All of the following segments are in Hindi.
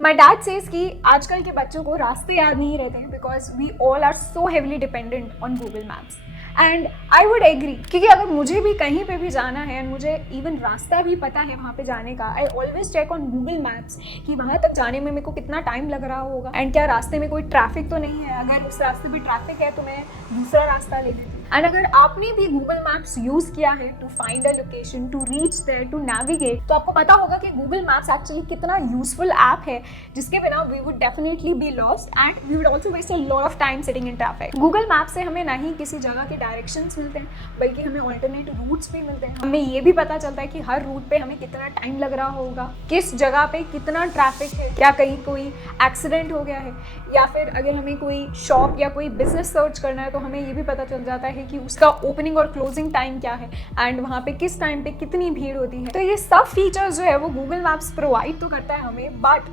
My dad says कि आजकल के बच्चों को रास्ते याद नहीं रहते हैं because we all are so heavily dependent on Google maps and I would agree, क्योंकि अगर मुझे भी कहीं पे भी जाना है एंड मुझे इवन रास्ता भी पता है वहाँ पे जाने का, I always check on Google maps कि वहाँ तक जाने में मेरे को कितना टाइम लग रहा होगा एंड क्या रास्ते में कोई ट्रैफिक तो नहीं है। अगर उस रास्ते पे ट्रैफिक है तो मैं दूसरा रास्ता ले लेती हूँ। एंड अगर आपने भी गूगल मैप्स यूज किया है to find a location, to reach there, to navigate, तो आपको पता होगा कि गूगल मैप्स एक्चुअली कितना यूजफुल ऐप है जिसके बिना we would definitely be lost and we would also waste a lot of time sitting in traffic. Google map से हमें ना ही किसी जगह के डायरेक्शंस मिलते हैं बल्कि हमें ऑल्टरनेट रूट्स भी मिलते हैं। हमें ये भी पता चलता है कि हर रूट पे हमें कितना टाइम लग रहा होगा, किस जगह पे कितना ट्रैफिक है, क्या कहीं कोई एक्सीडेंट हो गया है, या फिर अगर हमें कोई शॉप या कोई बिजनेस सर्च करना है तो हमें ये भी पता चल जाता है कि उसका ओपनिंग और क्लोजिंग टाइम क्या है एंड वहाँ पे किस टाइम पे कितनी भीड़ होती है। तो ये सब फीचर्स जो है वो गूगल मैप्स प्रोवाइड तो करता है हमें, बट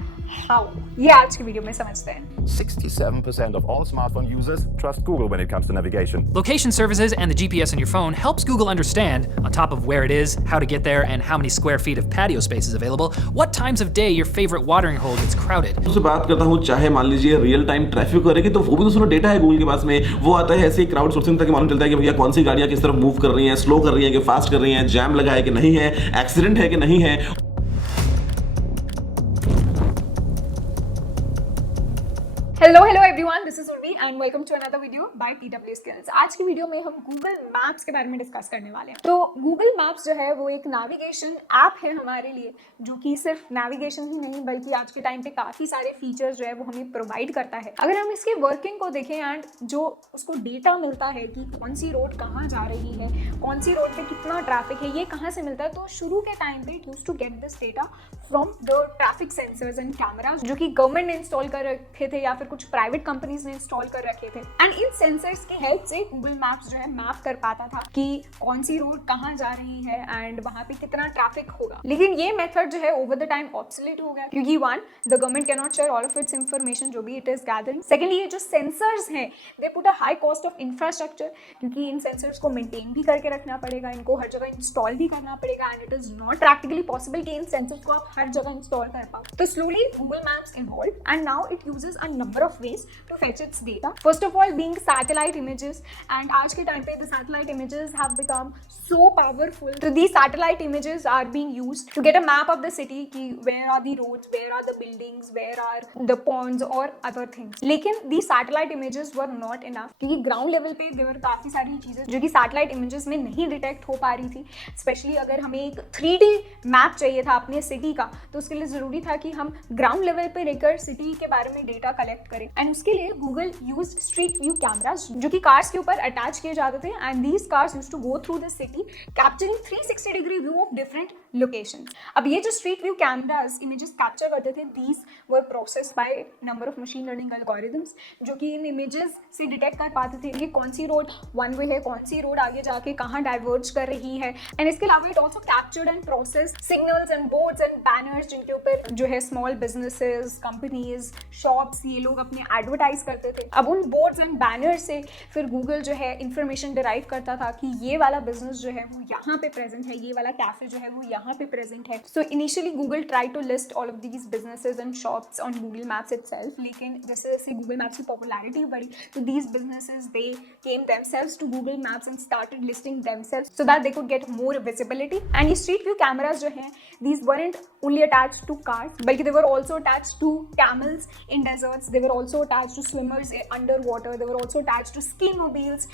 हाउ, ये आज की वीडियो में समझते हैं। 67% of all smartphone users trust Google when it comes to navigation. Location services and the GPS on your phone helps Google understand, on top of where it is, how to get there, and how many square feet of patio space is available, what times of day your favorite watering hole gets crowded. उससे बात करता हूँ, चाहे मान लीजिए रियल टाइम ट्रैफिक करेगी तो वो भी तो सुनो डेटा है गूगल के पास में, वो आता है ऐसे क्राउड सोर्सिंग तक मालूम चलता है कि भैया कौन सी गाड़ियाँ किस तरफ मूव कर रही हैं, स्लो कर रही हैं कि फास्ट कर रही हैं, जैम लगा है कि नहीं है, एक्सीडेंट है कि नहीं है। Hello everyone, this is Urvi and welcome to another video by TW skills. आज की वीडियो में हम गूगल मैप्स के बारे में डिस्कस करने वाले हैं। तो गूगल मैप्स जो है वो एक नेविगेशन ऐप है हमारे लिए, जो कि सिर्फ नेविगेशन ही नहीं बल्कि आज के टाइम पे काफ़ी सारे फीचर्स जो है वो हमें प्रोवाइड करता है। अगर हम इसकी वर्किंग को देखें एंड जो उसको डेटा मिलता है कि कौन सी रोड कहाँ जा रही है, कौन सी रोड पे कितना ट्रैफिक है, ये कहाँ से मिलता है, तो शुरू के टाइम पे it used to get this data from the traffic sensors and cameras, जो कि गवर्नमेंट ने इंस्टॉल कर रखे थे या फिर कुछ प्राइवेट कंपनीज ने इंस्टॉल कर रखे थे। एंड इन सेंसर्स की हेल्प से गूगल मैप्स जो है मैप कर पाता था कि कौन सी रोड कहाँ जा रही है एंड वहाँ पे कितना ट्रैफिक होगा। लेकिन ये मेथड जो है ओवर द टाइम ऑब्सोलीट हो गया, क्योंकि one, the government can not share all of its information जो भी इट इज गैदरिंग। सेकेंडली, ये जो सेंसर्स हैं they put a high cost of infrastructure, क्योंकि इन सेंसर्स को मेंटेन भी करके रखना पड़ेगा, इनको हर जगह इंस्टॉल भी करना पड़ेगा and it is not practically possible कि इन सेंसर्स को आप हर जगह इंस्टॉल कर पाओ। तो slowly Google maps evolve and now it uses a number of ways to fetch its data. First of all, being satellite images, and आज के टाइम पे the satellite images have become so powerful. So these satellite images are being used to get a map of the city कि where are the roads, where are the buildings, where are the ponds or other things. लेकिन these satellite images were not enough, क्योंकि ground level पे there were काफ़ी सारी चीज़ें जो कि satellite images में नहीं डिटेक्ट हो पा रही थी। स्पेशली अगर हमें एक 3D मैप चाहिए था अपने सिटी का, तो उसके लिए ज़रूरी था कि हम ग्राउंड लेवल पे रहकर सिटी के बारे में डेटा कलेक्ट करें। एंड उसके लिए Google used street view cameras, जो कि कार्स के ऊपर अटैच किए जाते थे and these cars used to go through the city capturing 360 degree view of different locations. अब ये जो street view cameras images capture करते थे, these were processed by number of machine learning algorithms, जो कि इन इमेजेस से डिटेक्ट कर पाते थे कि कौन सी रोड वन वे है, कौन सी रोड आगे जाके कहाँ डाइवर्ज कर रही है। एंड इसके अलावा it also captured and process signals and boards and banners, जिनके ऊपर जो है स्मॉल बिजनेसेस, कंपनीज, शॉप्स, ये लोग अपने एडवर्टाइज करते थे। अब उन बोर्ड्स एंड बैनर से फिर गूगल जो है इंफॉर्मेशन डिराइव करता था कि ये वाला बिजनेस जो है वो यहाँ पे प्रेजेंट है, ये वाला कैफे जो है वो यहाँ पे प्रेजेंट है। So initially Google try to list all of these businesses and shops on Google Maps itself, लेकिन जैसे जैसे गूगल मैप्स की पॉपुलैरिटी बढ़ी तो these businesses they came themselves to Google maps and started listing themselves so that they could get more visibility. And ये स्ट्रीट व्यू कैमराज जो हैं, these weren't only attached to cars, बल्कि they were also attached to camels in deserts, they were also attached to swimmers underwater, they were also attached to ski mobiles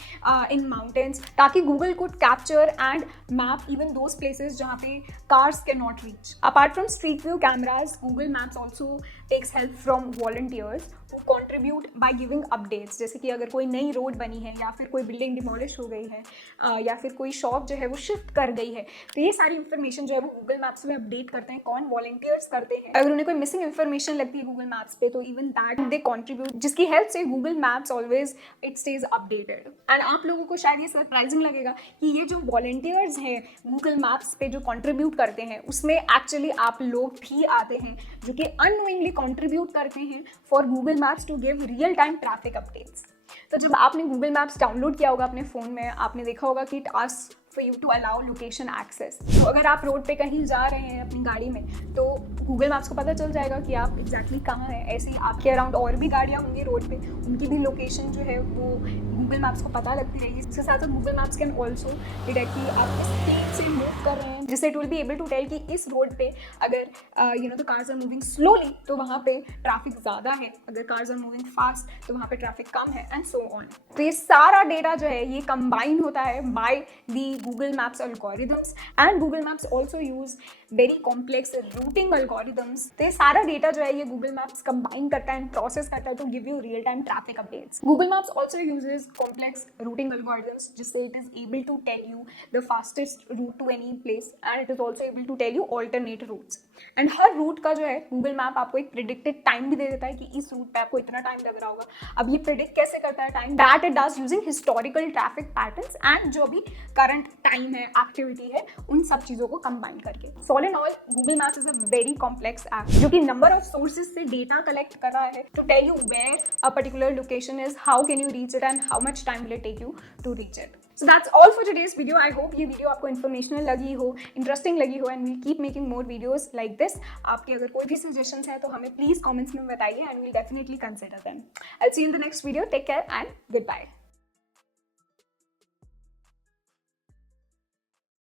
in mountains, ताकि Google could capture and map even those places जहाँ पे cars cannot reach. Apart from street view cameras, Google Maps also takes help from volunteers who contribute by giving updates, जैसे कि अगर कोई नई रोड बनी है या फिर कोई बिल्डिंग डिमोलिश हो गई है या फिर कोई शॉप जो है वो शिफ्ट कर गई है, तो ये सारी इन्फॉर्मेशन जो है वो गूगल मैप्स में अपडेट करते हैं। कौन? वॉलंटियर्स करते हैं। अगर उन्हें कोई मिसिंग इन्फॉर्मेशन लगती है गूगल मैप्स पे तो इवन दैट दे कॉन्ट्रीब्यूट, जिसकी हेल्प से Google maps always it stage updated. And आप लोगों को शायद ये सरप्राइजिंग लगेगा कि ये जो वॉलंटियर्स हैं गूगल मैप्स पे जो कॉन्ट्रीब्यूट करते हैं उसमें एक्चुअली आप लोग भी आते हैं, जो कि अननोइंगली कॉन्ट्रीब्यूट करते हैं for Google Maps to give real time traffic updates. तो जब आपने गूगल मैप्स डाउनलोड किया होगा अपने फ़ोन में, आपने देखा होगा कि it asks for you to allow location access. तो अगर आप रोड पे कहीं जा रहे हैं अपनी गाड़ी में, तो गूगल मैप्स को पता चल जाएगा कि आप एग्जैक्टली कहाँ हैं। ऐसे ही आपके अराउंड और भी गाड़ियाँ होंगी रोड पे, उनकी भी लोकेशन जो है वो गूगल मैप्स को पता लगती रहेगी। इसके साथ साथ Google maps can also detect कि आप किस स्पीड से मूव कर रहे हैं, जिससे it will be able to tell कि इस रोड पे अगर the cars are moving slowly तो वहाँ पे ट्रैफिक ज़्यादा है, अगर कार्स आर मूविंग फास्ट तो वहाँ पे ट्रैफिक कम है, एंड सो ऑन। तो ये सारा डेटा जो है ये कंबाइन होता है by the Google maps algorithms, and Google Maps also use very complex routing algorithms। तो ये सारा डेटा जो है ये Google Maps कंबाइन करता है एंड प्रोसेस करता है to give you real time traffic updates. Google Maps also uses complex routing algorithms जिससे it is able to tell you the fastest route to any place, and it is also able to tell you alternate routes। And हर रूट का जो है गूगल मैप आपको एक प्रिडिक्टेड टाइम भी दे देता है कि इस रूट पे आपको इतना टाइम लग रहा होगा। अब ये प्रिडिक्ट कैसे करता है time? That it does using historical traffic patterns and जो भी करंट टाइम है, एक्टिविटी है, उन सब चीज़ों को कंबाइन करके। So all in all Google Maps is a very complex app जो कि नंबर ऑफ सोर्सेज से डेटा कलेक्ट कर रहा है to tell you where a particular location is, how can you reach it and how much time will it take you to reach it. So that's all for today's video. I hope ये वीडियो आपको इन्फॉर्मेशनल लगी हो, इंटरेस्टिंग लगी हो, and we'll keep making more videos like this। आपके अगर कोई भी सजेशंस हैं तो हमें प्लीज़ कमेंट्स में बताइए, and we'll definitely consider them। I'll see you in the next video. Take care and goodbye।